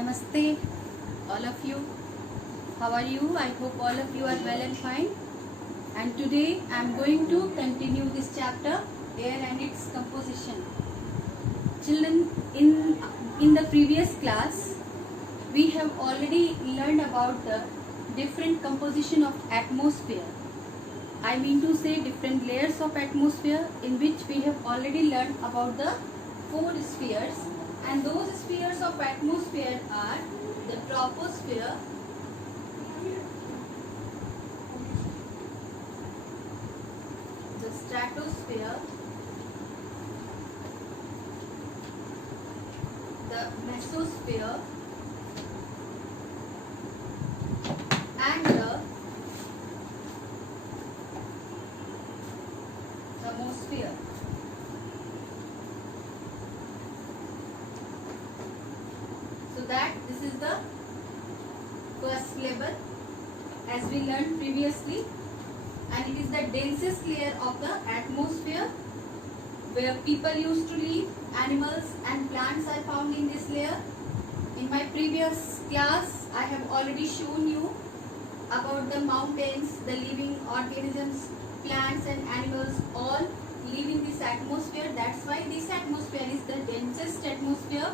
Namaste, all of you. How are you? I hope all of you are well and fine. And today I am going to continue this chapter, air and its composition. Children, in the previous class, we have already learned about the different composition of atmosphere. I mean to say different layers of atmosphere, in which we have already learned about the 4 spheres, and those spheres of atmosphere are the troposphere, the stratosphere, the mesosphere, and the thermosphere. So that this is the first level as we learned previously, and it is the densest layer of the atmosphere where people used to live. Animals and plants are found in this layer. In my previous class I have already shown you about the mountains, the living organisms, plants and animals all live in this atmosphere. That's why this atmosphere is the densest atmosphere.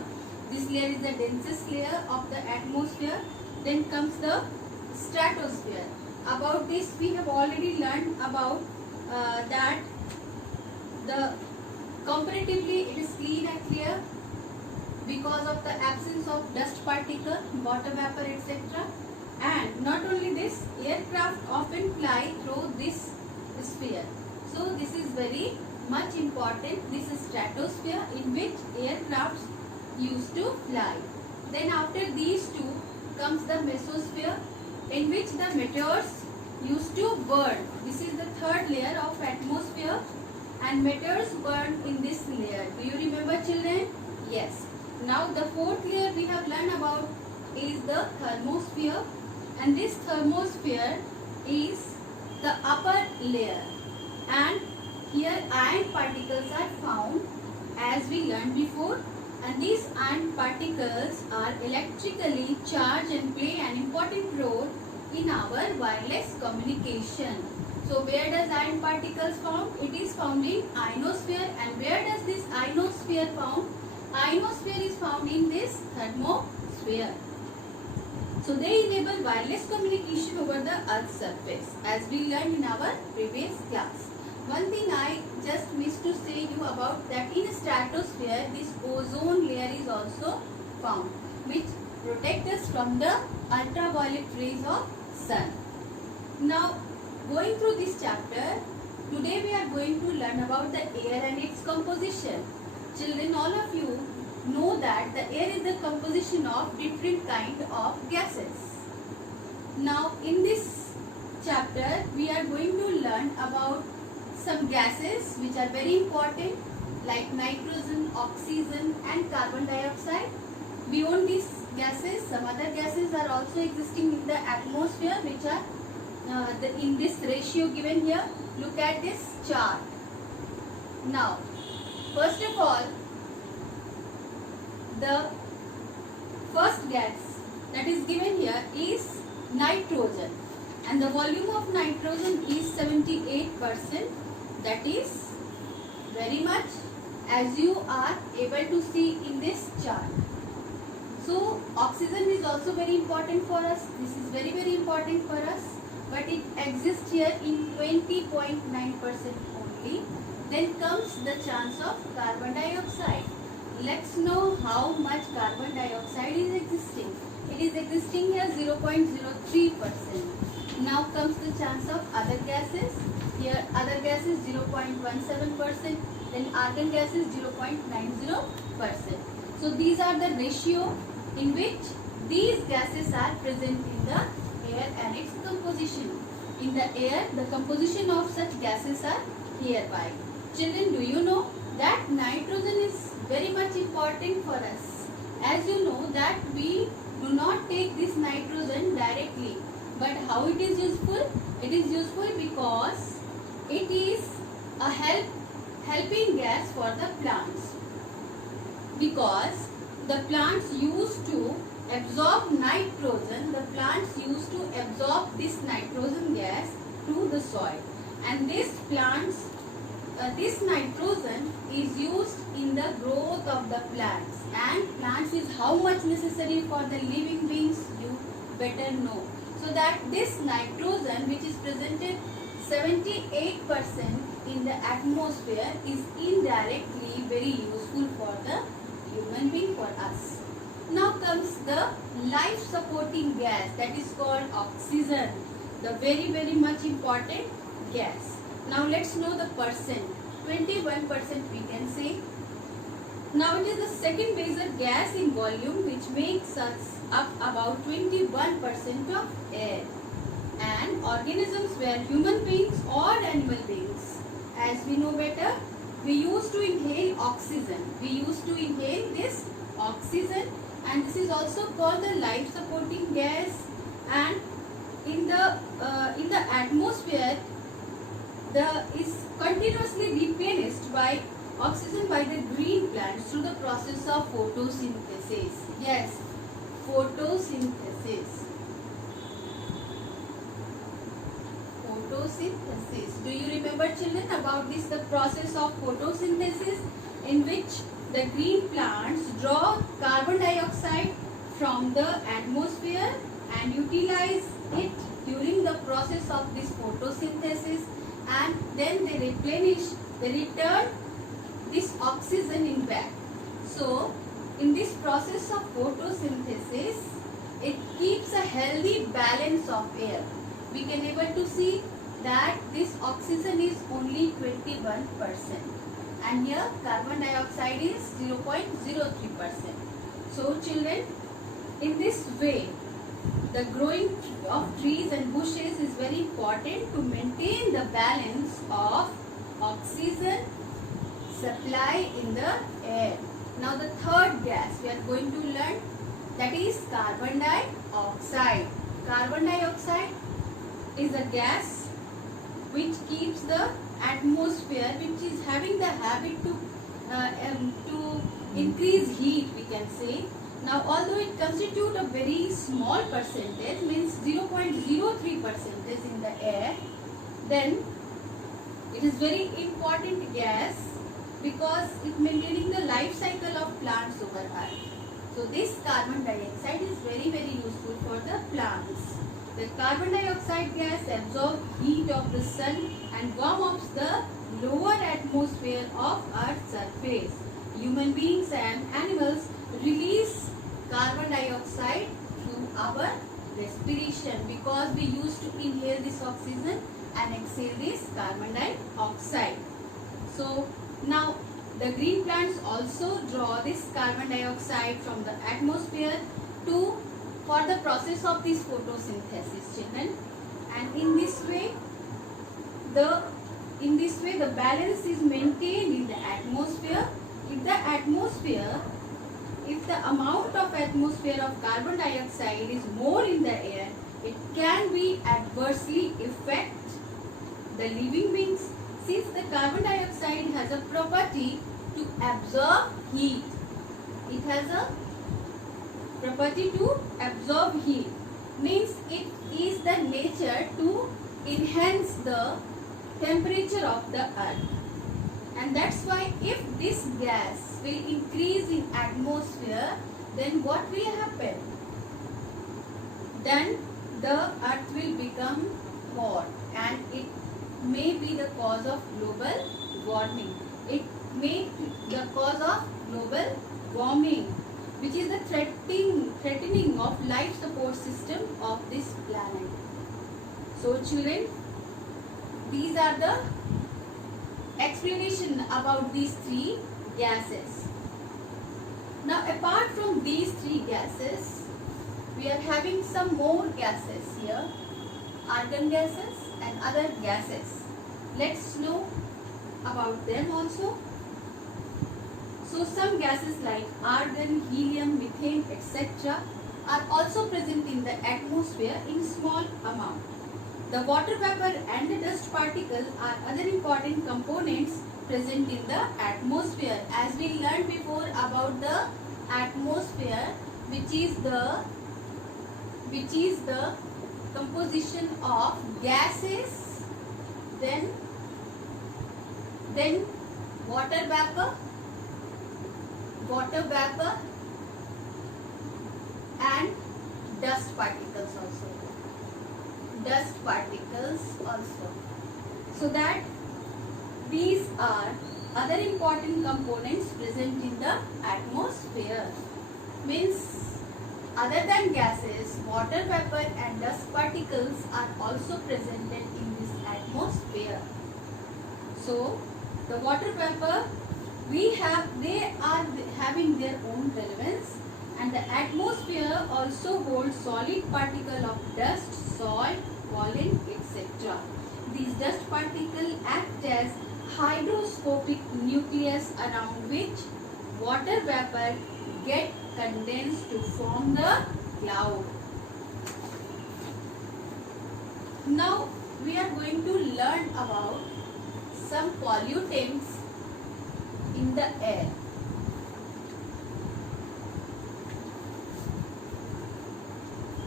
This layer is the densest layer of the atmosphere. Then comes the stratosphere. About this we have already learned about that the comparatively it is clean and clear because of the absence of dust particle, water vapor, etc. And not only this, aircraft often fly through this sphere. So this is very much important, this stratosphere in which aircrafts used to fly. Then after these two comes the mesosphere, in which the meteors used to burn. This is the third layer of atmosphere, and meteors burn in this layer. Do you remember, children? Yes. Now the fourth layer we have learned about is the thermosphere, and this thermosphere is the upper layer, and here iron particles are found as we learned before, and these iron particles are electrically charged and play an important role in our wireless communication. So where does iron particles found? It is found in ionosphere. And where does this ionosphere found? Ionosphere is found in this thermosphere. So they enable wireless communication over the Earth's surface, as we learned in our previous class. One thing I just missed to say you about that in stratosphere this ozone layer is also found, which protects us from the ultraviolet rays of sun. Now going through this chapter, today we are going to learn about the air and its composition. Children, all of you know that the air is the composition of different kind of gases. Now in this chapter we are going to learn about some gases which are very important, like nitrogen, oxygen and carbon dioxide. Beyond these gases, some other gases are also existing in the atmosphere, which are in this ratio given here. Look at this chart. Now first of all, the first gas that is given here is nitrogen, and the volume of nitrogen is 78%. That is very much, as you are able to see in this chart. So oxygen is also very important for us. This is very important for us, but it exists here in 20.9% only. Then comes the chance of carbon dioxide. Let's know how much carbon dioxide is existing. It is existing here 0.03%. Now comes the chance of other gases. Here other gases 0.17%, then argon gases 0.90%. So these are the ratio in which these gases are present in the air and its composition. In the air, the composition of such gases are hereby. Children, do you know that nitrogen is very much important for us? As you know that we do not take this nitrogen directly, but how it is useful? It is useful because it is a helping gas for the plants, because the plants used to absorb nitrogen, the plants used to absorb this nitrogen gas to the soil, and this nitrogen is used in the growth of the plants, and plants is how much necessary for the living beings, you better know. So that this nitrogen, which is presented 78% in the atmosphere, is indirectly very useful for the human being, for us. Now comes the life supporting gas, that is called oxygen, the very much important gas. Now let's know the percent. 21% we can say. Now it is the second major gas in volume, which makes us up about 21% of air. And organisms were human beings or animal beings, as we know better, we used to inhale oxygen. We used to inhale this oxygen, and this is also called the life supporting gas. And in the atmosphere, is continuously replenished by oxygen by the green plants through the process of photosynthesis. Yes, photosynthesis. Photosynthesis. Do you remember, children, about this, the process of photosynthesis, in which the green plants draw carbon dioxide from the atmosphere and utilize it during the process of this photosynthesis, and then they return this oxygen in back. So in this process of photosynthesis, it keeps a healthy balance of air. We can able to see that this oxygen is only 21%, and here carbon dioxide is 0.03%. So children, in this way, the growing of trees and bushes is very important to maintain the balance of oxygen supply in the air. Now the third gas we are going to learn, that is carbon dioxide. Carbon dioxide is a gas which keeps the atmosphere, which is having the habit to increase heat, we can say. Now although it constitutes a very small percentage, means 0.03% in the air, then it is very important gas because it maintaining the life cycle of plants over Earth. So this carbon dioxide is very useful for the plants. The carbon dioxide gas absorbs heat of the sun and warm up the lower atmosphere of Earth's surface. Human beings and animals release carbon dioxide through our respiration, because we used to inhale this oxygen and exhale this carbon dioxide. So now the green plants also draw this carbon dioxide from the atmosphere for the process of this photosynthesis, children. And in this way the balance is maintained in the atmosphere. If the amount of atmosphere of carbon dioxide is more in the air, it can be adversely affect the living beings, since the carbon dioxide has a property to absorb heat. It has a property to absorb heat, means it is the nature to enhance the temperature of the earth. And that's why if this gas will increase in atmosphere, then what will happen? Then the earth will become hot, and it may be the cause of global warming. It may be the cause of global warming, which is the threatening of life support system of this planet. So children, these are the explanation about these three gases. Now apart from these three gases, we are having some more gases here, argon gases and other gases. Let's know about them also. So some gases like argon, helium, methane, etc. are also present in the atmosphere in small amount. The water vapor and the dust particle are other important components present in the atmosphere. As we learned before about the atmosphere, which is the composition of gases, then water vapor and dust particles also. So that these are other important components present in the atmosphere. Means other than gases, water vapor and dust particles are also presented in this atmosphere. So the water vapor they are having their own relevance, and the atmosphere also holds solid particle of dust, salt, pollen, etc. These dust particles act as hygroscopic nucleus around which water vapor get condensed to form the cloud. Now we are going to learn about some pollutants in the air.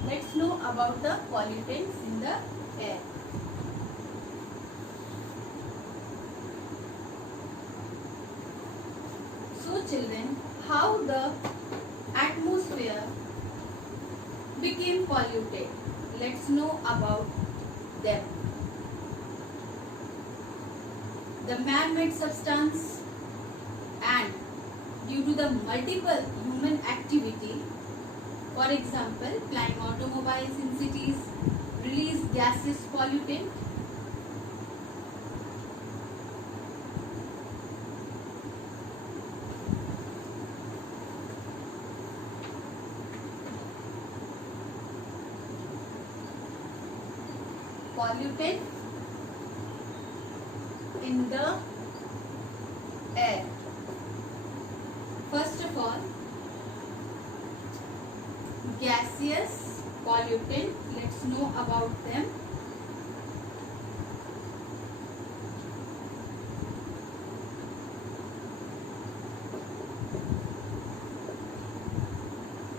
Let's know about the pollutants in the air. So children, how the atmosphere became polluted? Let's know about them. The man-made substance and due to the multiple human activity, for example, flying automobiles in cities release gases pollutant. Pollutant in the air. First of all, gaseous pollutant. Let's know about them.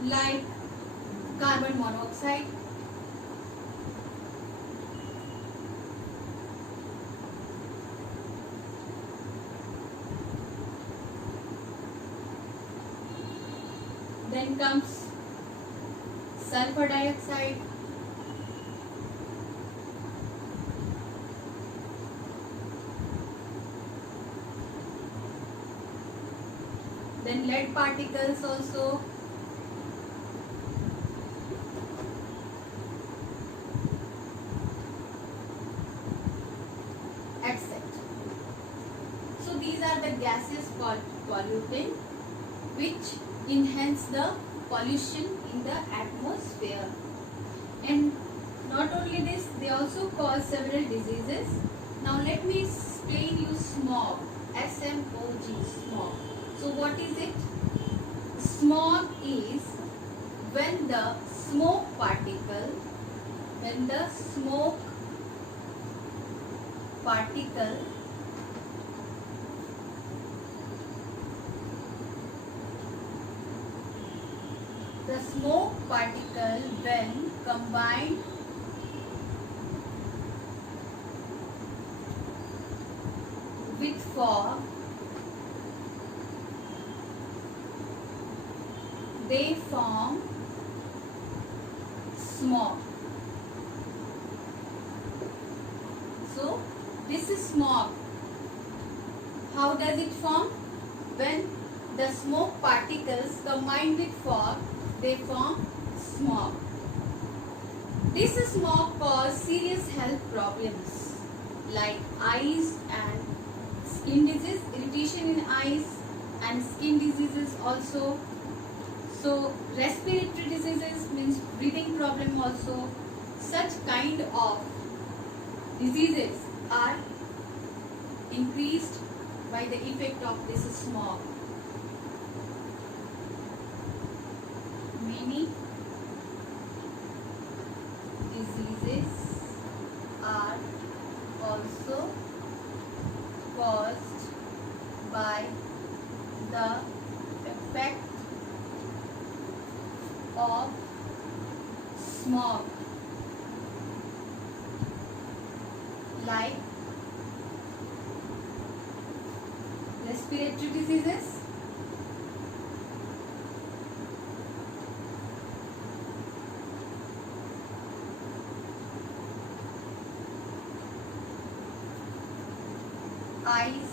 Like carbon monoxide, then comes sulfur dioxide, then lead particles also, etc. So these are the gaseous pollutant which enhance the pollution in the atmosphere. And not only this, they also cause several diseases. Now let me explain you smog. SMOG, smog. So what is it? Smog is when the smoke particle when combined with fog, they form smog. So this is smog. How does it form? When the smoke particles combined with fog, they form smog. This smog causes serious health problems like eyes and skin disease, irritation in eyes and skin diseases also. So respiratory diseases means breathing problem also. Such kind of diseases are increased by the effect of this smog. Many diseases are also caused by the effect of smog, like respiratory diseases, eyes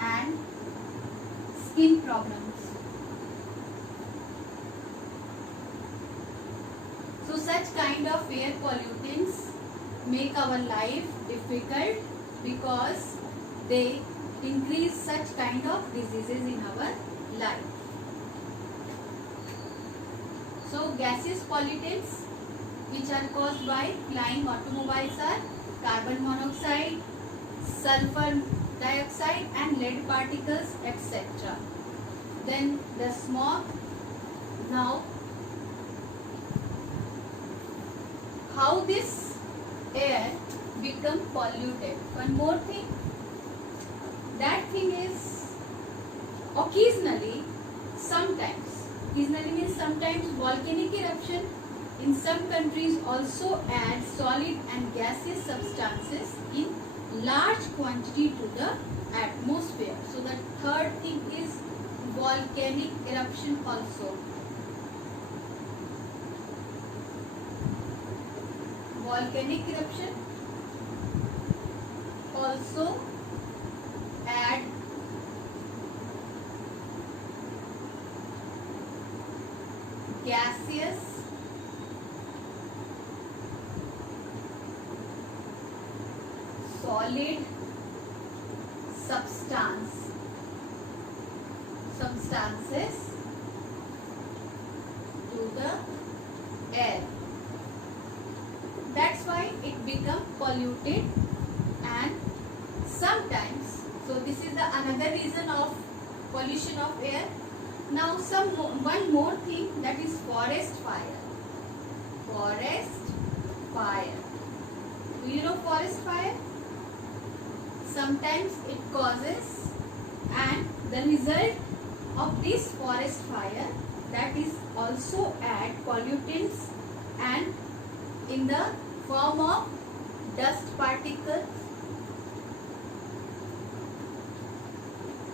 and skin problems. So such kind of air pollutants make our life difficult because they increase such kind of diseases in our life. So gaseous pollutants which are caused by flying automobiles are carbon monoxide, sulfur dioxide and lead particles, etc. Then the smog. Now how this air become polluted? One more thing. That thing is occasionally, sometimes. Occasionally means sometimes volcanic eruption in some countries also add solid and gaseous substances in large quantity to the atmosphere. So the third thing is volcanic eruption also. Volcanic eruption also add gaseous solid substances to the air. That's why it become polluted. And sometimes, so this is the another reason of pollution of air. Now one more thing, that is forest fire. Forest fire. Do you know forest fire? Sometimes it causes, and the result of this forest fire, that is also add pollutants and in the form of dust particles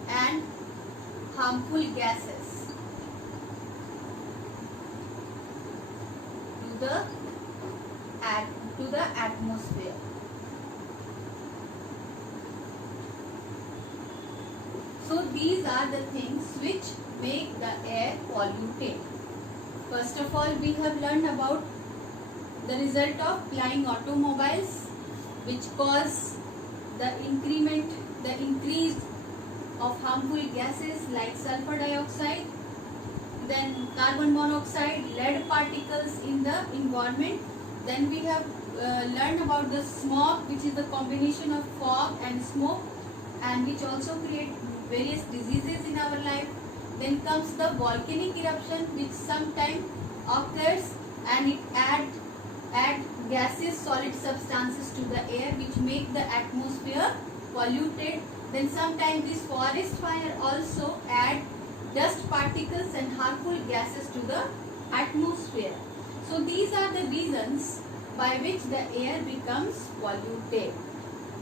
and harmful gases to the atmosphere. So these are the things which make the air polluted. First of all, we have learned about the result of flying automobiles, which cause the increase of harmful gases like sulfur dioxide, then carbon monoxide, lead particles in the environment. Then we have learned about the smog, which is the combination of fog and smoke, and which also create various diseases in our life. Then comes the volcanic eruption, which sometimes occurs and it add gaseous solid substances to the air, which make the atmosphere polluted. Then sometimes this forest fire also add dust particles and harmful gases to the atmosphere. So these are the reasons by which the air becomes polluted.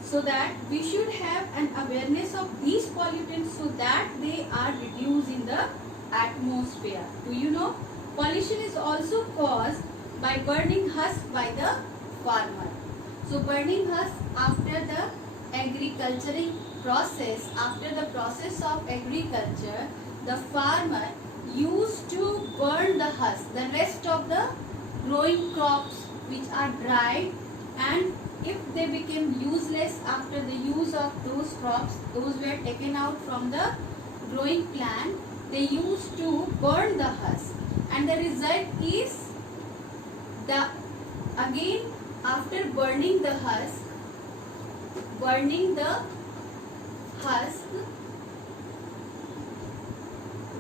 So that we should have an awareness of these pollutants so that they are reduced in the atmosphere. Do you know? Pollution is also caused by burning husk by the farmer. So burning husk after the agricultural process, after the process of agriculture, the farmer used to burn the husk, the rest of the growing crops which are dried, and if they became useless after the use of those crops, those were taken out from the growing plant, they used to burn the husk, and the result is again after burning the husk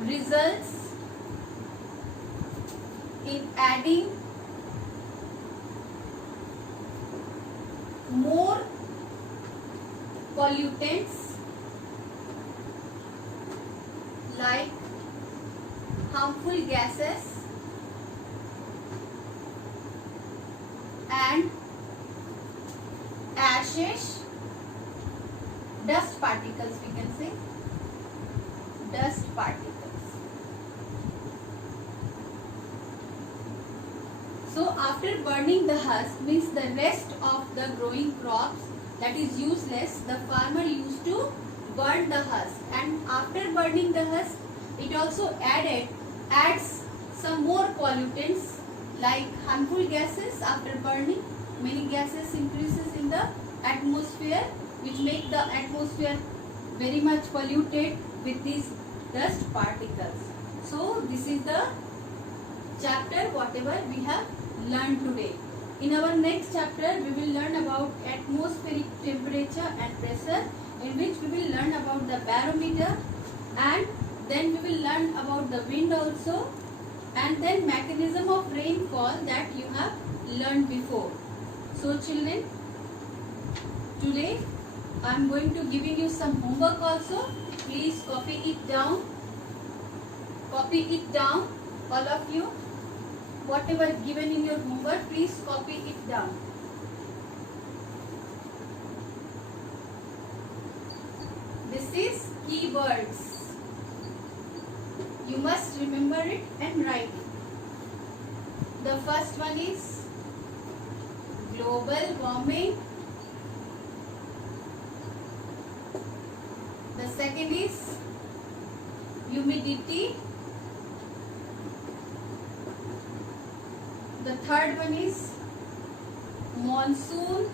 results in adding more pollutants like harmful gases Ashesh, dust particles, we can say dust particles. So after burning the husk, means the rest of the growing crops that is useless, the farmer used to burn the husk, and after burning the husk it also adds some more pollutants like harmful gases. After burning, many gases increases in the atmosphere which make the atmosphere very much polluted with these dust particles. So this is the chapter whatever we have learned today. In our next chapter we will learn about atmospheric temperature and pressure, in which we will learn about the barometer, and then we will learn about the wind also, and then mechanism of rainfall that you have learned before. So children, today I am going to giving you some homework also. Please copy it down. Copy it down, all of you. Whatever given in your homework, please copy it down. This is keywords. You must remember it and write it. The first one is global warming. The second is humidity. The third one is monsoon.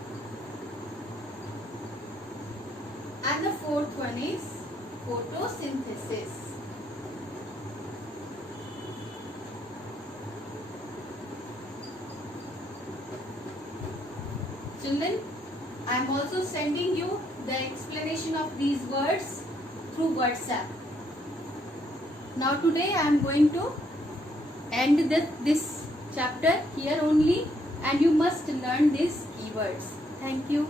And the fourth one is photosynthesis. Children, I am also sending you the explanation of these words through WhatsApp. Now today I am going to end this chapter here only, and you must learn these keywords. Thank you.